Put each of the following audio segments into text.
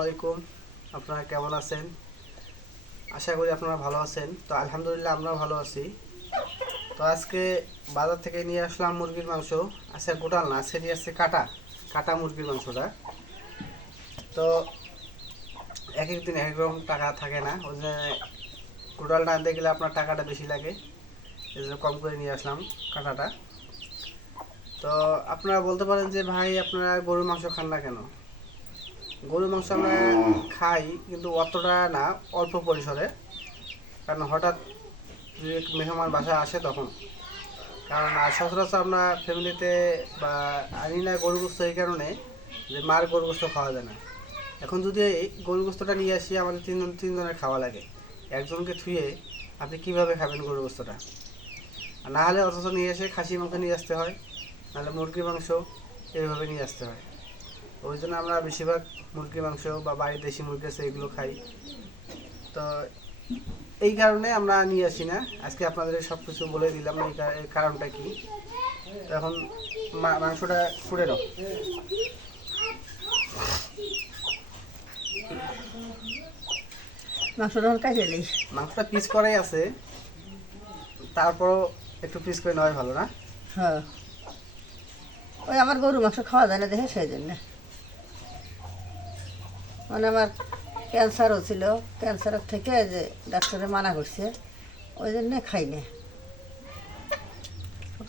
আলাইকুম। আপনারা কেমন আছেন? আশা করি আপনারা ভালো আছেন। তো আলহামদুলিল্লাহ আমরাও ভালো আছি। তো আজকে বাজার থেকে নিয়ে আসলাম মুরগির মাংস। আজকে গোটাল না নিয়ে আসছে কাটা। কাটা মুরগির মাংসটা। তো এক এক দিন এক এক রকম টাকা থাকে না। ওই জন্য গোটালটা আনতে গেলে আপনার টাকাটা বেশি লাগে। এই জন্য কম করে নিয়ে আসলাম কাটাটা। তো আপনারা বলতে পারেন যে, ভাই, আপনারা গরুর মাংস খান না কেন? গরুর মাংস আমরা খাই, কিন্তু অতটা না, অল্প পরিসরে। কারণ হঠাৎ মেহমান বাসা আসে তখন। কারণ সচরাচর আমরা ফ্যামিলিতে বা আনি না গরু গোস্ত এই কারণে যে মার গরু গোস্ত খাওয়া যায় না। এখন যদি এই গরু গোস্তটা নিয়ে আসি, আমাদের তিনজন, তিনজনের খাওয়া লাগে। একজনকে থুয়ে আপনি কীভাবে খাবেন গরু গোস্তটা? না হলে অথচ নিয়ে এসে খাসি মাংস নিয়ে আসতে হয় নাহলে মুরগির মাংস এইভাবে নিয়ে আসতে হয়। ওই জন্য আমরা বেশিরভাগ মুরগির মাংস বা বাড়ির দেশি মুরগি আছে এগুলো খাই। তো এই কারণে আমরা নিয়ে আসি না। আজকে আপনাদের সব কিছু বলে দিলাম এই কারণটা কি? তো এখন মাংসটা খুঁড়ে নাও। মাংসটা কাটে নেই। মাংসটা পিস করাই আছে। তারপরও একটু পিস করে নেওয়াই ভালো না? হ্যাঁ। ওই আমার গরু মাংস খাওয়া যায় না দেখে সেই জন্যে। মানে আমার ক্যান্সার হচ্ছিল ক্যান্সারের থেকে যে ডাক্তারে মানা করছে ওই জন্যে খাই না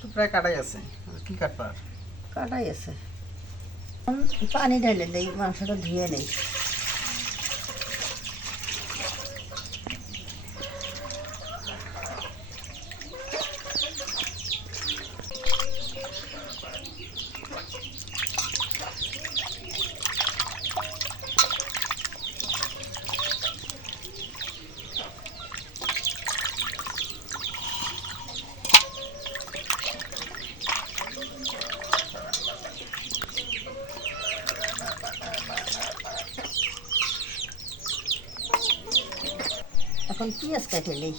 তো প্রায় কাটাই আছে। কি কাটবার? কাটাই আছে। পানি ঢেলে দেই মাংসটা ধুয়ে নেই। এখন পেঁয়াজ কেটে নেই।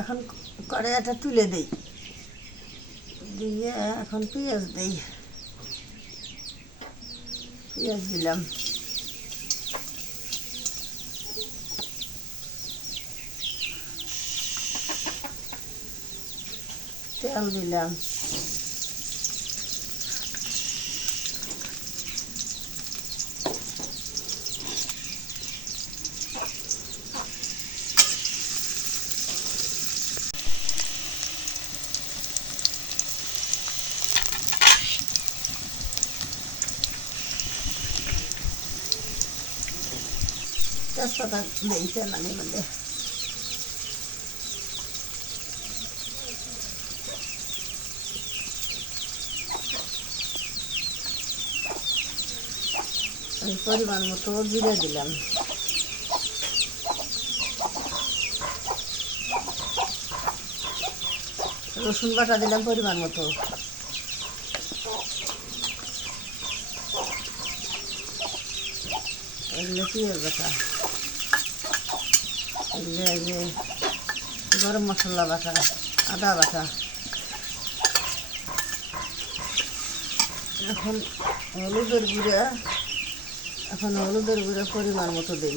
এখন কড়াইটা তুলে দেই। দিয়ে এখন পেঁয়াজ দেই। পেঁয়াজ দিলাম। তেল দিলাম তেজপাতা দিই তেলানির মধ্যে ওই পরিমাণ মতো জিরে দিলাম। রসুন বাটা দিলাম পরিমাণ মতো। বাটা? গরম মশলা বাটা, আদা বাটা। এখন হলুদের গুঁড়া এখন হলুদের গুঁড়া পরিমাণ মতো দিই।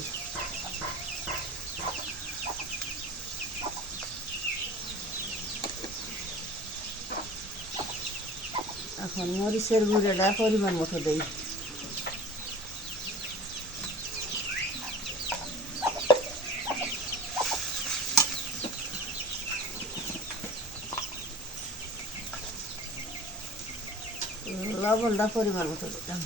এখন মরিচের গুঁড়াটা পরিমাণ মতো দিই। লবণটা পরিমাণ মতো দিলাম।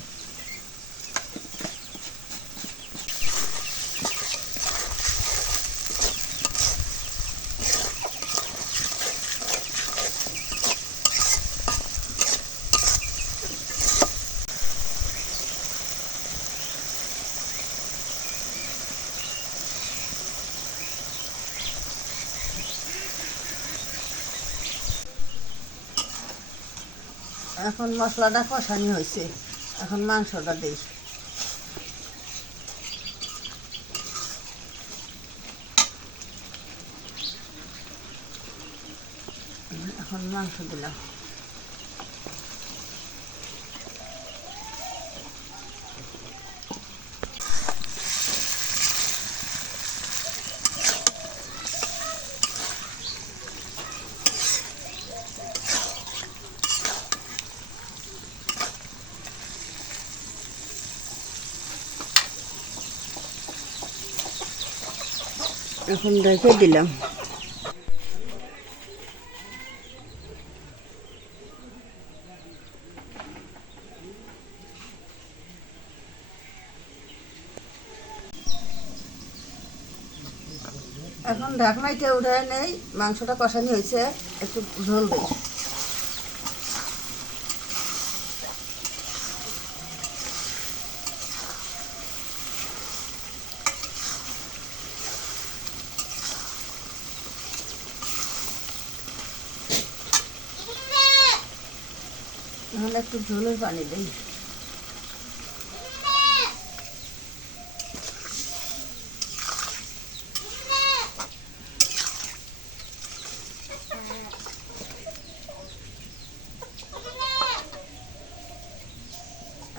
এখন মশলাটা কষানি হয়েছে। এখন মাংসটা দিই। এখন মাংস দিলাম। এখন রেখে দিলাম। এখন ঢাকনাইটা উঠে নেই মাংসটা কষানি হয়েছে একটু ঝোল দিই নাহলে একটু ঝোলের পানি দিই।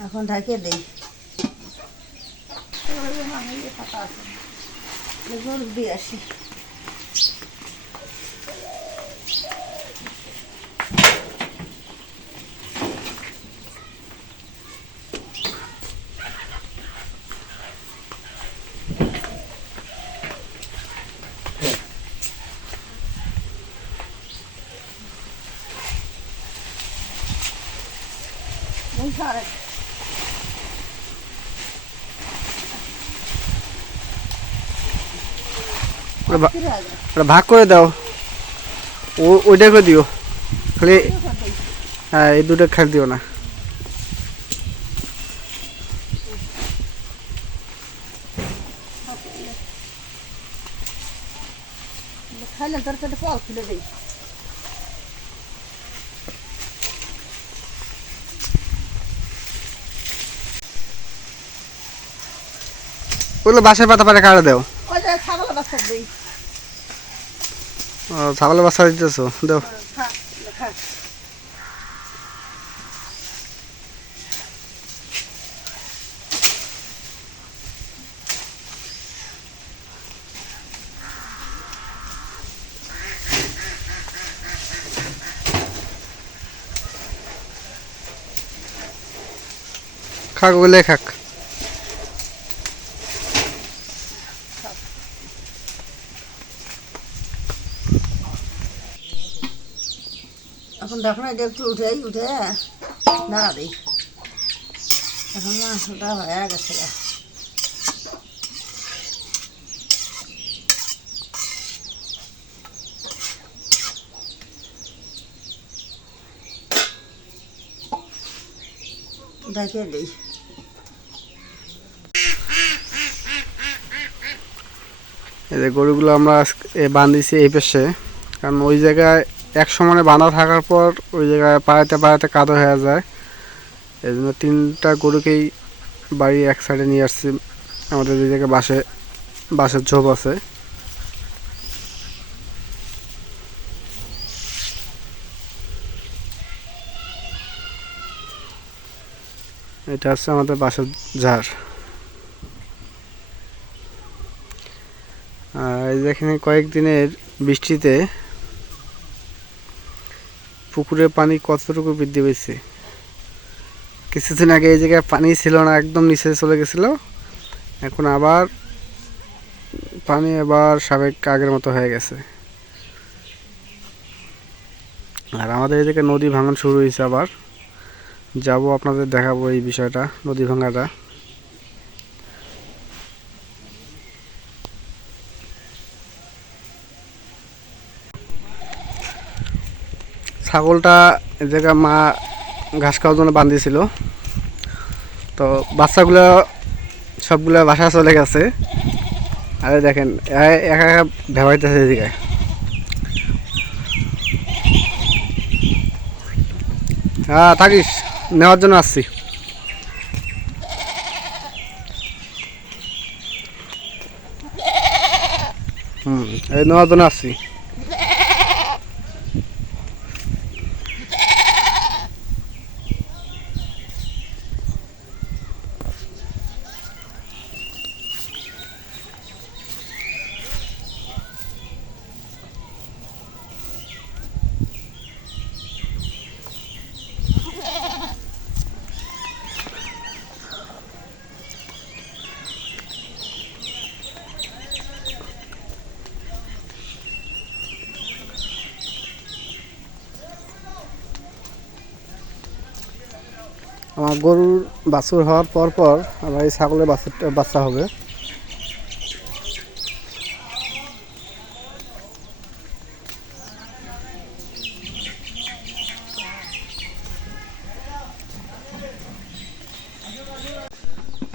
এখন ঢাকে দেই। দিয়ে আসি। ওটা ভাগ করে দাও। ও ওইটা করে দিও। খালি হ্যাঁ এই দুটো খেল দিও না। খাইলে তোর একটা ফল খুলে দিই। ওগুলো বাসায় পাতা পাতা কাটা দাও। বাচ্চা দিই। ও ছাগলের বাচ্চা দিতেছো? দাও। খাক ওগুলো খাক। এখন একটু উঠে নাড়া দিই এখন মাংসটা হয়ে গেছে। ঢেকে দিই। এই যে গরুগুলো আমরা বাঁধিছি এই পেশে, কারণ ওই জায়গায় এক সমানে বাঁধা থাকার পর ওই জায়গায় পাড়াতে পাড়াতে কাদো হয়ে যায়। এই জন্য তিনটা গরুকেই বাড়ি এক সাইডে নিয়ে আসছি। আমাদের যে জায়গায় বাসে, বাসের ঝোপ আছে। এটা হচ্ছে আমাদের বাসের ঝাড়। আর এই যেখানে কয়েকদিনের বৃষ্টিতে পুকুরের পানি কতটুকু বৃদ্ধি পেয়েছে? কিছুদিন আগে এই জায়গায় পানি ছিল না, একদম নিচে চলে গেছিল। এখন আবার পানি আবার সাবেক আগের মতো হয়ে গেছে। আর আমাদের এই জায়গায় নদী ভাঙন শুরু হয়েছে আবার। যাব আপনাদের দেখাবো এই বিষয়টা, নদী ভাঙাটা। ছাগলটা এ জায়গায় মা ঘাস খাওয়ার জন্য বান্ধিছিল। তো বাচ্চাগুলো সবগুলো বাসা চলে গেছে। আরে দেখেন একা একা ভেবাইতেছে এদিকে হ্যাঁ থাকিস, নেওয়ার জন্য আসছি। হুম, এই নেওয়ার জন্য আসছি। গরুর বাছুর হওয়ার পর পর আমার এই ছাগলের বাছুরটা বাচ্চা হবে।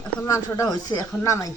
এখন মাংসটা হয়েছে, এখন নামাই।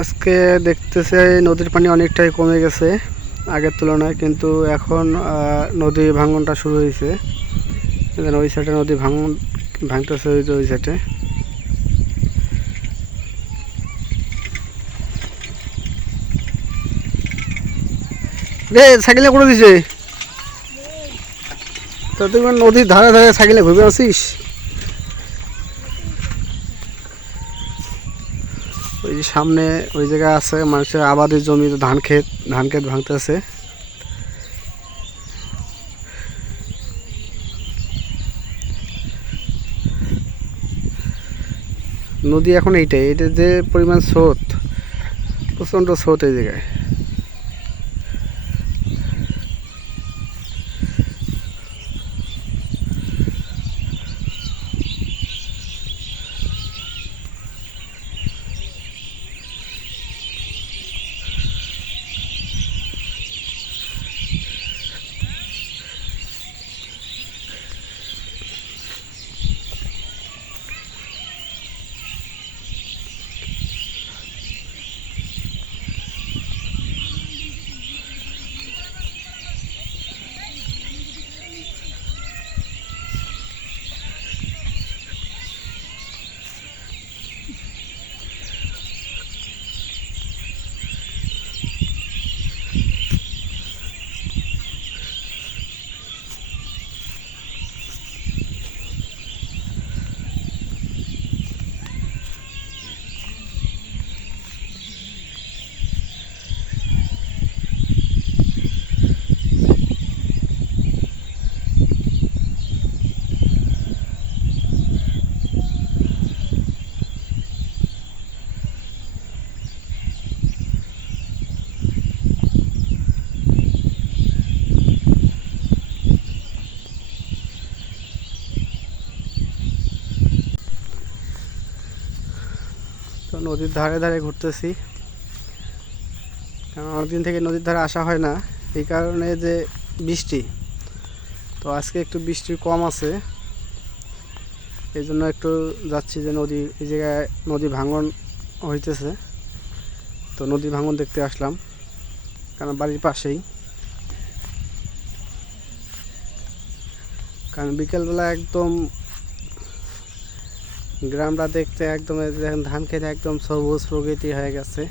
আজকে দেখতেছে নদীর পানি অনেকটাই কমে গেছে আগের তুলনায়, কিন্তু এখন নদী ভাঙনটা শুরু হয়েছে। ওই সাইডে নদী ভাঙন, ভাঙতেছে ওই ওই সাইডে রে, সাইকেলে করে দিছে। তো তুই নদীর ধারে ধারে সাইকেলে ঘুরে আসিস ওই যে সামনে ওই জায়গায় আছে, মানুষের আবাদের জমি ধান খেত ধান ক্ষেত ভাঙতেছে। নদী এখন এইটাই, এটা যে পরিমাণ স্রোত, প্রচণ্ড স্রোত এই জায়গায়। নদীর ধারে ধারে ঘুরতেছি। কারণ অনেকদিন থেকে নদীর ধারে আসা হয় না, এই কারণে যে বৃষ্টি। তো আজকে একটু বৃষ্টি কম আছে। এই জন্য একটু যাচ্ছি যে নদী, এই জায়গায় নদী ভাঙন হইতেছে। তো নদী ভাঙন দেখতে আসলাম, কারণ বাড়ির পাশেই। কারণ বিকেলবেলা একদম গ্রামটা দেখতে একদম ধান খেতে একদম সবুজ প্রকৃতি হয়ে গেছে।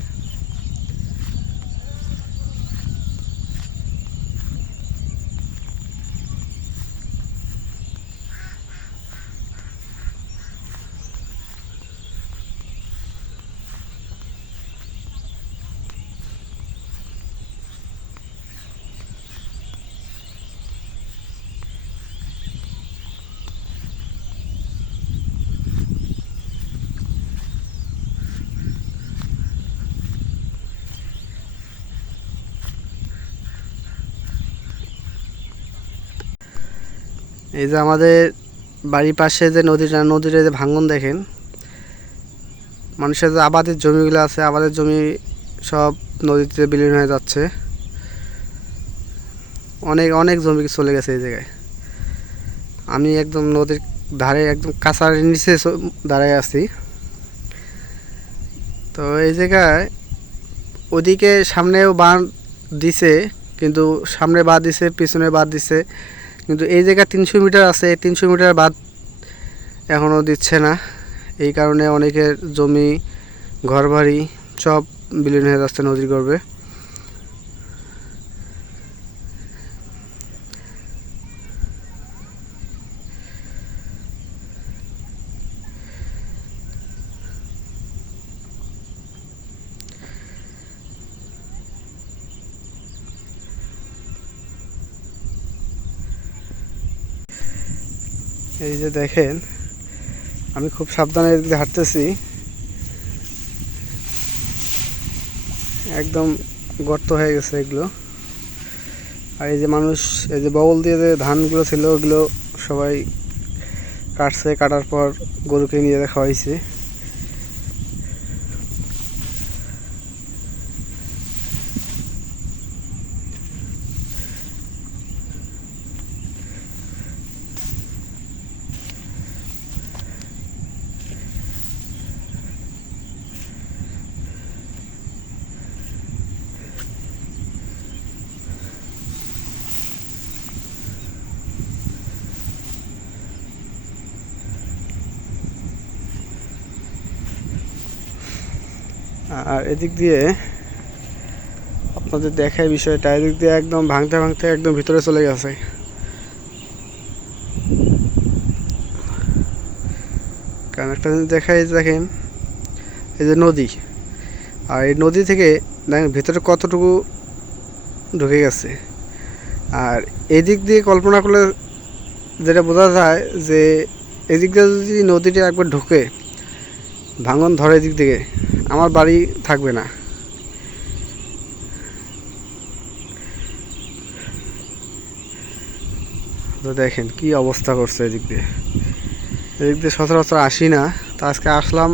এই যে আমাদের বাড়ির পাশে যে নদীটা নদীর যে ভাঙন দেখেন, মানুষের যে আবাদের জমিগুলো আছে, আবাদের জমি সব নদীতে বিলীন হয়ে যাচ্ছে। অনেক অনেক জমি চলে গেছে এই জায়গায়। আমি একদম নদীর ধারে, একদম কাঁচার নিচে দাঁড়ায় আছি। তো এই জায়গায় ওদিকে সামনেও বাঁধ দিছে, কিন্তু সামনে বাঁধ দিছে, পিছনে বাঁধ দিছে। কিন্তু এই জায়গা তিনশো মিটার আছে তিনশো মিটার বাদ এখনও দিচ্ছে না। এই কারণে অনেকের জমি, ঘরবাড়ি সব বিলীন হয়ে যাচ্ছে নদীর গর্ভে। এই যে দেখেন, আমি খুব সাবধানে এদিকে হাঁটতেছি। একদম গর্ত হয়ে গেছে এগুলো। আর এই যে মানুষ, এই যে বগল দিয়ে যে ধানগুলো ছিল, ওগুলো সবাই কাটছে, কাটার পর গরুকে নিয়ে খাওয়াইছে। আর এদিক দিয়ে আপনাদের দেখায় বিষয়টা, এদিক দিয়ে একদম ভাঙতে ভাঙতে একদম ভিতরে চলে গেছে। কারণ একটা জিনিস দেখায় দেখেন, এই যে নদী, আর এই নদী থেকে দেখেন ভিতরে কতটুকু ঢুকে গেছে। আর এদিক দিয়ে কল্পনা করলে যেটা বোঝা যায় যে এদিক দিয়ে যদি নদীটা একবার ঢুকে, ভাঙন ধরে এদিক থেকে আমার বাড়ি থাকবে না। তো দেখেন কি অবস্থা করছে এদিক দিয়ে। এদিক দিয়ে সচরাচর আসি না। তো আজকে আসলাম,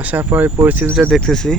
আসার পর এই পরিস্থিতিটা দেখতেছি।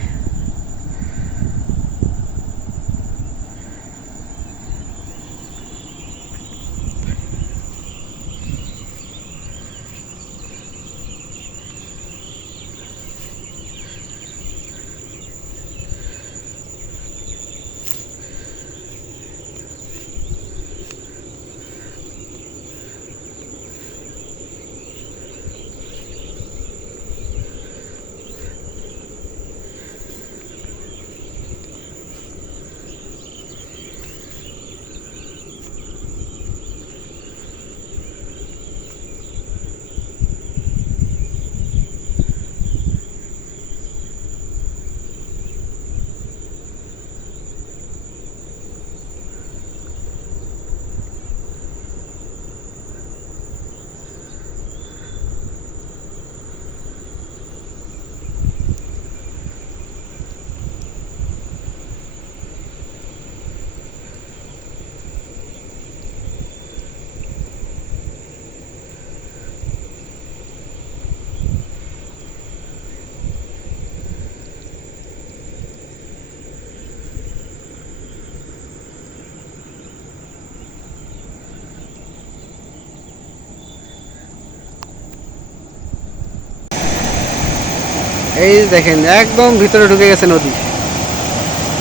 এই দেখেন, একদম ভিতরে ঢুকে গেছে নদী।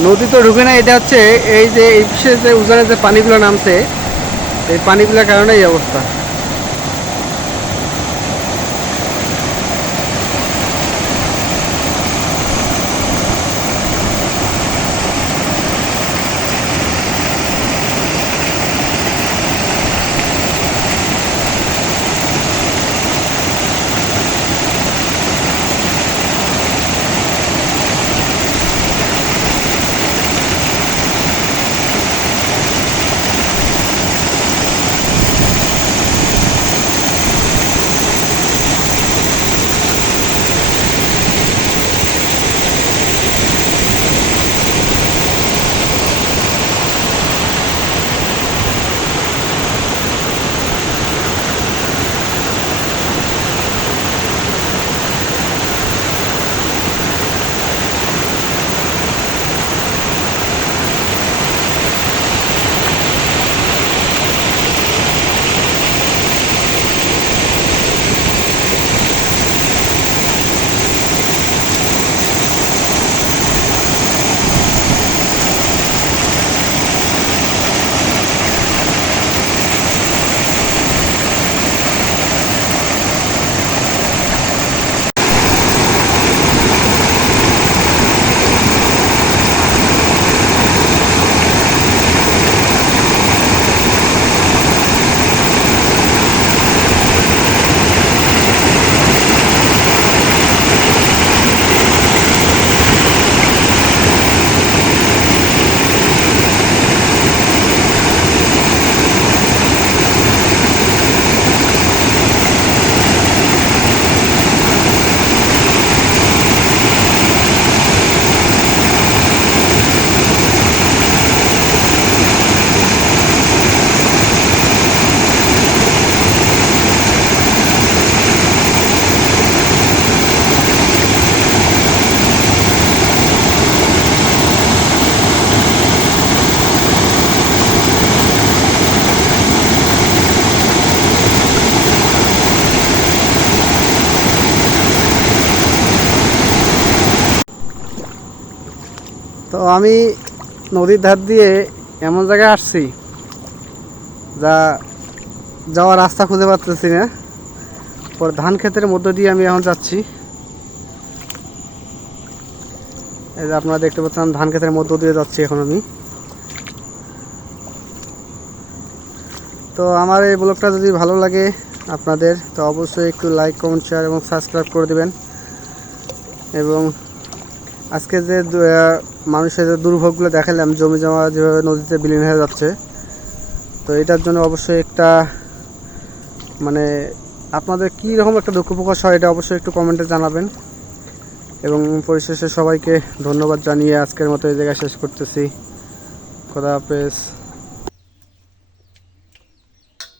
নদী তো ঢুকে না এটা হচ্ছে এই যে এই বিশেষ যে উজানের যে পানিগুলো নামছে, এই পানিগুলোর কারণে এই অবস্থা। আমি নদীর ধার দিয়ে এমন জায়গায় আসছি যা যাওয়ার রাস্তা খুঁজে পাচ্ছি না। পর ধান ক্ষেতের মধ্য দিয়ে আমি এখন যাচ্ছি। এই যে আপনারা দেখতে পাচ্ছেন, ধান ক্ষেতের মধ্য দিয়ে যাচ্ছি এখন আমি। তো আমার এই ব্লগটা যদি ভালো লাগে আপনাদের, তো অবশ্যই একটু লাইক কমেন্ট শেয়ার এবং সাবস্ক্রাইব করে দেবেন। এবং আজকে যে মানুষের যে দুর্ভোগগুলো দেখালাম, জমি জমা যেভাবে নদীতে বিলীন হয়ে যাচ্ছে, তো এটার জন্য অবশ্যই একটা মানে আপনাদের কী রকম একটা দুঃখ প্রকাশ হয় এটা অবশ্যই একটু কমেন্টে জানাবেন। এবং পরিশেষে সবাইকে ধন্যবাদ জানিয়ে আজকের মতো এই জায়গায় শেষ করতেছি। খোদা হাফেজ।